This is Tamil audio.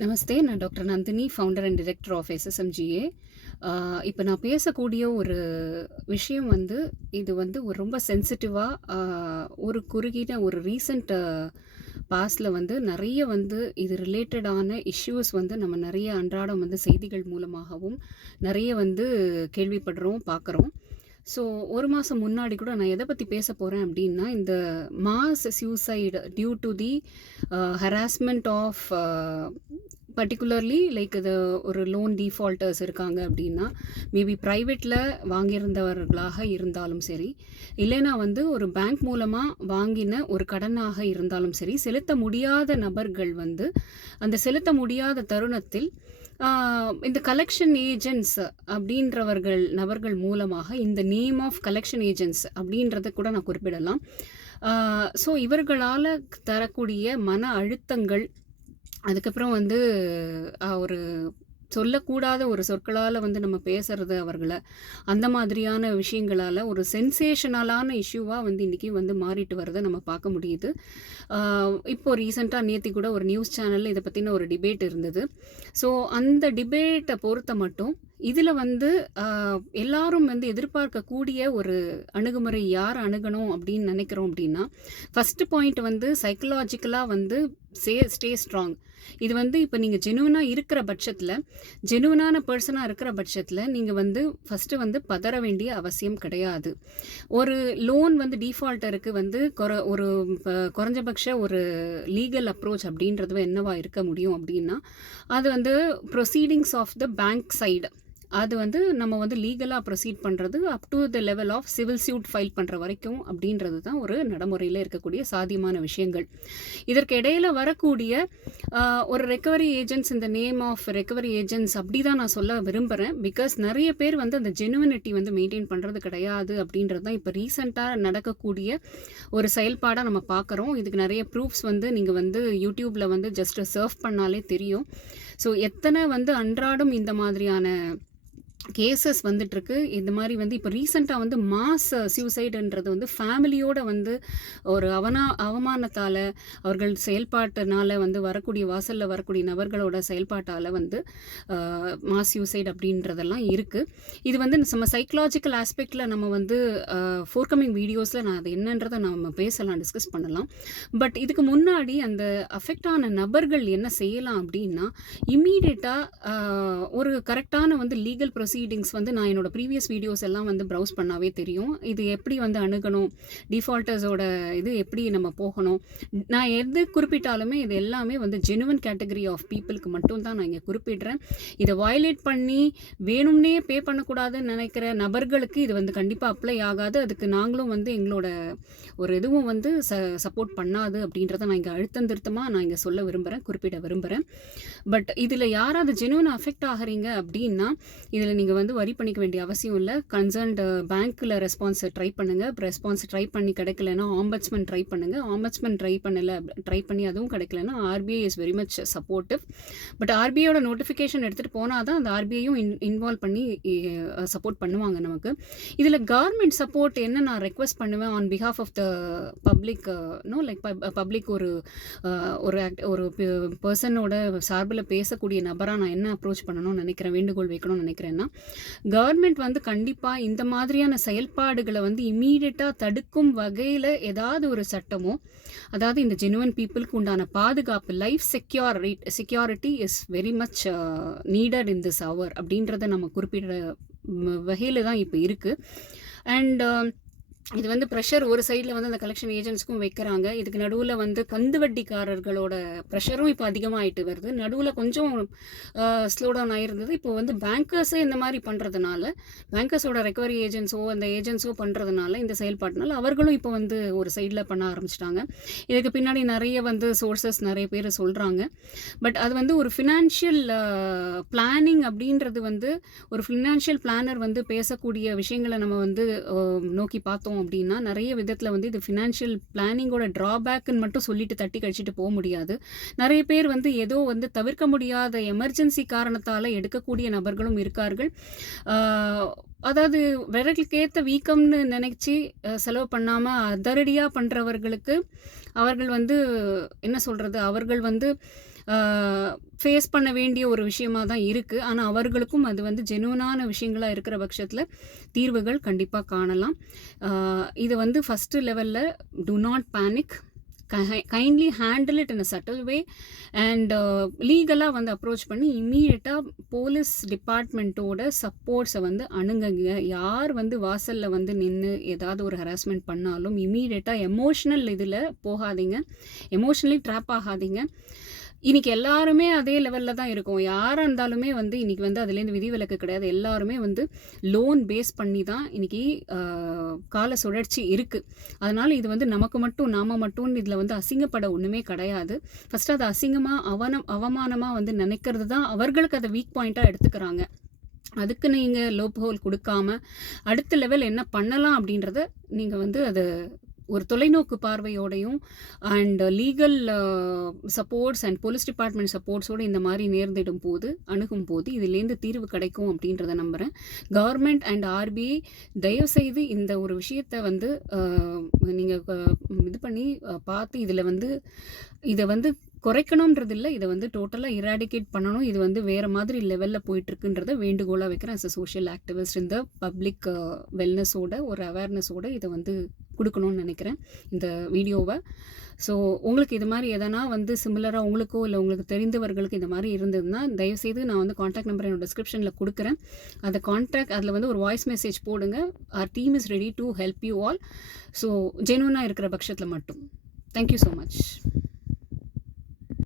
நமஸ்தே. நான் doctor Nandini, founder and director of SSMGA. இப்போ நான் பேசக்கூடிய ஒரு விஷயம் வந்து, இது வந்து ஒரு ரொம்ப சென்சிட்டிவாக ஒரு குறுகின ஒரு ரீசெண்ட் பாஸ்டில் வந்து நிறைய வந்து இது ரிலேட்டடான இஷ்யூஸ் வந்து நம்ம நிறைய அன்றாடம் வந்து செய்திகள் மூலமாகவும் நிறைய வந்து கேள்விப்படுறோம், பார்க்குறோம். ஸோ ஒரு மாதம் முன்னாடி கூட நான் எதை பற்றி பேச போகிறேன் அப்படின்னா, இந்த mass suicide due to the harassment of particularly like இது ஒரு லோன் டிஃபால்ட்டர்ஸ் இருக்காங்க அப்படின்னா, மேபி ப்ரைவேட்டில் வாங்கியிருந்தவர்களாக இருந்தாலும் சரி, இல்லைனா வந்து ஒரு பேங்க் மூலமாக வாங்கின ஒரு கடனாக இருந்தாலும் சரி, செலுத்த முடியாத நபர்கள் வந்து அந்த செலுத்த முடியாத தருணத்தில் இந்த கலெக்ஷன் ஏஜென்ட்ஸ் அப்படின்றவர்கள் நபர்கள் மூலமாக இந்த நேம் ஆஃப் கலெக்ஷன் ஏஜென்ட்ஸ் அப்படின்றத கூட நான் குறிப்பிடலாம். ஸோ இவர்களால் தரக்கூடிய மன அழுத்தங்கள், அதுக்கப்புறம் வந்து ஒரு சொல்லக்கூடாத ஒரு சொற்களால் வந்து நம்ம பேசுறது அவர்களை, அந்த மாதிரியான விஷயங்களால் ஒரு சென்சேஷனலான இஷ்யூவாக வந்து இன்றைக்கி வந்து மாறிட்டு வரதை நம்ம பார்க்க முடியுது. இப்போது ரீசெண்டாக நேற்று கூட ஒரு நியூஸ் சேனலில் இதை பற்றின ஒரு டிபேட் இருந்தது. ஸோ அந்த டிபேட்டை பொறுத்த மட்டும் இதில் வந்து எல்லாரும் வந்து எதிர்பார்க்கக்கூடிய ஒரு அணுகுமுறை யார் அணுகணும் அப்படின்னு நினைக்கிறோம் அப்படின்னா, ஃபஸ்ட்டு பாயிண்ட் வந்து சைக்கலாஜிக்கலாக வந்து ஸ்டே ஸ்ட்ராங். இது வந்து இப்போ நீங்கள் ஜெனுவனாக இருக்கிற பட்சத்தில், ஜெனுவனான பர்சனாக இருக்கிற பட்சத்தில் நீங்கள் வந்து ஃபஸ்ட்டு வந்து பதற வேண்டிய அவசியம் கிடையாது. ஒரு லோன் வந்து டிஃபால்ட்டருக்கு வந்து ஒரு குறைஞ்சபட்ச ஒரு லீகல் அப்ரோச் அப்படின்றது என்னவா இருக்க முடியும் அப்படின்னா, அது வந்து proceedings of the bank side, அது வந்து நம்ம வந்து லீகலாக ப்ரொசீட் பண்ணுறது up to the level of civil suit file பண்ணுற வரைக்கும் அப்படின்றது தான் ஒரு நடைமுறையில் இருக்கக்கூடிய சாத்தியமான விஷயங்கள். இதற்கு இடையில் வரக்கூடிய ஒரு ரெக்கவரி ஏஜென்ட்ஸ், இந்த நேம் ஆஃப் ரெக்கவரி ஏஜென்ட்ஸ் அப்படி தான் நான் சொல்ல விரும்புகிறேன். பிகாஸ் நிறைய பேர் வந்து அந்த ஜெனுவினிட்டி வந்து மெயின்டைன் பண்ணுறது கிடையாது அப்படின்றது தான் இப்போ ரீசெண்டாக நடக்கக்கூடிய ஒரு செயல்பாடாக நம்ம பார்க்குறோம். இதுக்கு நிறைய ப்ரூஃப்ஸ் வந்து நீங்கள் வந்து யூடியூப்பில் வந்து ஜஸ்ட் சர்ஃப் பண்ணாலே தெரியும். ஸோ எத்தனை வந்து அன்றாடம் இந்த மாதிரியான கேசஸ் வந்துட்டுருக்கு. இந்த மாதிரி வந்து இப்போ ரீசெண்டாக வந்து மாஸ் சூசைடுன்றது வந்து ஃபேமிலியோடு வந்து ஒரு அவமானத்தால், அவர்கள் செயல்பாட்டினால வந்து வரக்கூடிய வாசலில் வரக்கூடிய நபர்களோட செயல்பாட்டால் வந்து மாஸ் சூசைட் அப்படின்றதெல்லாம் இருக்குது. இது வந்து நம்ம சைக்கலாஜிக்கல் ஆஸ்பெக்டில் நம்ம வந்து ஃபோர்கமிங் வீடியோஸில் நான் அது என்னன்றதை நம்ம பேசலாம், டிஸ்கஸ் பண்ணலாம். பட் இதுக்கு முன்னாடி அந்த அஃபெக்ட் ஆன நபர்கள் என்ன செய்யலாம் அப்படின்னா, இம்மீடியட்டாக ஒரு கரெக்டான வந்து லீகல் ப்ரொசீடிங்ஸ் வந்து நான் என்னோட ப்ரீவியஸ் வீடியோஸ் எல்லாம் வந்து ப்ரௌஸ் பண்ணாவே தெரியும். இது எப்படி வந்து அணுகணும், டிஃபால்ட்டர்ஸோட இது எப்படி நம்ம போகணும், நான் எது குறிப்பிட்டாலுமே இது எல்லாமே வந்து ஜெனுவன் கேட்டகரி ஆஃப் பீப்புளுக்கு மட்டும் தான் நான் இங்கே குறிப்பிடுறேன். இதை வயலேட் பண்ணி வேணும்னே பே பண்ணக்கூடாதுன்னு நினைக்கிற நபர்களுக்கு இது வந்து கண்டிப்பாக அப்ளை ஆகாது. அதுக்கு நாங்களும் வந்து எங்களோட ஒரு இதுவும் வந்து சப்போர்ட் பண்ணாது அப்படின்றத நான் இங்கே அழுத்தந்திருத்தமாக நான் இங்கே சொல்ல விரும்புகிறேன், குறிப்பிட விரும்புகிறேன். பட் இதில் யாராவது ஜெனுவன் அஃபெக்ட் ஆகிறீங்க அப்படின்னா, இதில் நீங்கள் வந்து வரி பண்ணிக்க வேண்டிய அவசியம் இல்லை. கன்சர்ன்டு பேங்க்கில் ரெஸ்பான்ஸை ட்ரை பண்ணுங்கள். ரெஸ்பான்ஸ் ட்ரை பண்ணி கிடைக்கலன்னா ஆம்பட்ஸ்மன் ட்ரை பண்ணுங்கள். ஆம்பட்ஸ்மன் ட்ரை பண்ணி அதுவும் கிடைக்கலன்னா RBI is very much supportive. But ஆர்பிஐயோட நோட்டிஃபிகேஷன் எடுத்துகிட்டு போனால் தான் அந்த ஆர்பிஐயும் இன்வால்வ் பண்ணி சப்போர்ட் பண்ணுவாங்க நமக்கு. இதில் கவர்மெண்ட் சப்போர்ட் என்ன நான் ரெக்வெஸ்ட் பண்ணுவேன் on behalf of the public, public ஒரு பர்சனோட சார்பில் பேசக்கூடிய நபராக நான் என்ன அப்ரோச் பண்ணணும்னு நினைக்கிறேன், வேண்டுகோள் வைக்கணும்னு நினைக்கிறேன்னா, கவர்மெண்ட் வந்து கண்டிப்பாக இந்த மாதிரியான செயல்பாடுகளை வந்து இம்மீடியட்டாக தடுக்கும் வகையில் ஏதாவது ஒரு சட்டமோ, அதாவது இந்த ஜெனுவன் பீப்புளுக்கு உண்டான பாதுகாப்பு, life security is very much needed in this hour அப்படின்றத நம்ம குறிப்பிடுற வகையில் தான் இப்போ இருக்குது. அண்ட் இது வந்து ப்ரெஷர் ஒரு சைடில் வந்து அந்த கலெக்ஷன் ஏஜென்ட்ஸ்க்கும் வைக்கிறாங்க. இதுக்கு நடுவில் வந்து கந்து வட்டிக்காரர்களோட ப்ரெஷரும் இப்போ அதிகமாகிட்டு வருது. நடுவில் கொஞ்சம் ஸ்லோ டவுன் ஆகிருந்தது. இப்போ வந்து பேங்கர்ஸே இந்த மாதிரி பண்ணுறதுனால, பேங்கர்ஸோட ரெக்கவரி ஏஜென்ட்ஸோ அந்த ஏஜென்ட்ஸோ பண்ணுறதுனால, இந்த செயல்பாட்டினால அவர்களும் இப்போ வந்து ஒரு சைடில் பண்ண ஆரம்பிச்சிட்டாங்க. இதுக்கு பின்னாடி நிறைய வந்து சோர்சஸ் நிறைய பேர் சொல்கிறாங்க. பட் அது வந்து ஒரு ஃபினான்ஷியல் பிளானிங் அப்படின்றது வந்து ஒரு ஃபினான்ஷியல் பிளானர் வந்து பேசக்கூடிய விஷயங்களை நம்ம வந்து நோக்கி பார்த்தோம் அப்படின்னா, நிறைய விதத்தில் வந்து இது ஃபினான்ஷியல் பிளானிங்கோட ட்ராபேக்குன்னு மட்டும் சொல்லிட்டு தட்டி கழிச்சிட்டு போக முடியாது. நிறைய பேர் வந்து ஏதோ வந்து தவிர்க்க முடியாத எமர்ஜென்சி காரணத்தால் எடுக்கக்கூடிய நபர்களும் இருக்கார்கள். அதாவது விரலுக்கேற்ற வீக்கம்னு நினைச்சு செலவு பண்ணாமல் அதரடியாக பண்ணுறவர்களுக்கு அவர்கள் வந்து என்ன சொல்கிறது, அவர்கள் வந்து ஃபேஸ் பண்ண வேண்டிய ஒரு விஷயமா தான் இருக்குது. ஆனால் அவர்களுக்கும் அது வந்து ஜெனுவனான விஷயங்களாக இருக்கிற பட்சத்தில் தீர்வுகள் கண்டிப்பாக காணலாம். இது வந்து ஃபஸ்ட்டு லெவலில் do not panic, kindly handle it in a subtle way and லீகலாக வந்து அப்ரோச் பண்ணி இம்மீடியட்டாக போலீஸ் டிபார்ட்மெண்ட்டோட சப்போர்ட்ஸை வந்து அணுகுங்க. யார் வந்து வாசலில் வந்து நின்று ஏதாவது ஒரு ஹராஸ்மெண்ட் பண்ணாலும் இம்மீடியட்டாக எமோஷ்னல் இதில் போகாதீங்க, எமோஷ்னலி ட்ராப் ஆகாதீங்க. இன்றைக்கி எல்லாருமே அதே லெவலில் தான் இருக்கும். யாராக இருந்தாலுமே வந்து இன்றைக்கி வந்து அதுலேருந்து விதிவிலக்கு கிடையாது. எல்லாருமே வந்து லோன் பேஸ் பண்ணி தான் இன்றைக்கி கால சுழற்சி இருக்குது. அதனால் இது வந்து நமக்கு மட்டும் நாம் மட்டும் இதில் வந்து அசிங்கப்பட ஒன்றுமே கிடையாது. ஃபஸ்ட்டு அதை அசிங்கமாக அவமானமாக வந்து நினைக்கிறது தான் அவர்களுக்கு அதை வீக் பாயிண்ட்டாக எடுத்துக்கிறாங்க. அதுக்கு நீங்கள் லோப் ஹோல் கொடுக்காம அடுத்த லெவல் என்ன பண்ணலாம் அப்படின்றத நீங்கள் வந்து அதை ஒரு தொலைநோக்கு பார்வையோடையும் and legal supports and police department சப்போர்ட்ஸோடு இந்த மாதிரி நேர்ந்திடும் போது அணுகும் போது இதுலேருந்து தீர்வு கிடைக்கும் அப்படின்றத நம்புகிறேன். கவர்மெண்ட் அண்ட் ஆர்பிஐ தயவுசெய்து இந்த ஒரு விஷயத்தை வந்து நீங்கள் இது பண்ணி பார்த்து இதில் வந்து இதை வந்து குறைக்கணுன்றது இல்லை, இதை வந்து டோட்டலாக இராடிகேட் பண்ணணும். இது வந்து வேறு மாதிரி லெவலில் போயிட்டுருக்குன்றத வேண்டுகோளாக வைக்கிறேன். அஸ் அ சோஷியல் ஆக்டிவிஸ்ட் இந்த பப்ளிக் வெல்னஸோட ஒரு அவேர்னஸோடு இதை வந்து கொடுக்கணும்னு நினைக்கிறேன் இந்த வீடியோவை. ஸோ உங்களுக்கு இது மாதிரி எதனா வந்து சிமிலராக உங்களுக்கோ இல்லை உங்களுக்கு தெரிந்தவர்களுக்கு இந்த மாதிரி இருந்ததுன்னா தயவுசெய்து நான் வந்து காண்டாக்ட் நம்பர் என்னோட டிஸ்கிரிப்ஷனில் கொடுக்குறேன். அதை அதில் வந்து ஒரு வாய்ஸ் மெசேஜ் போடுங்க. our team is ready to help you all. So ஜெனுவனாக இருக்கிற பட்சத்தில் மட்டும். Thank you so much.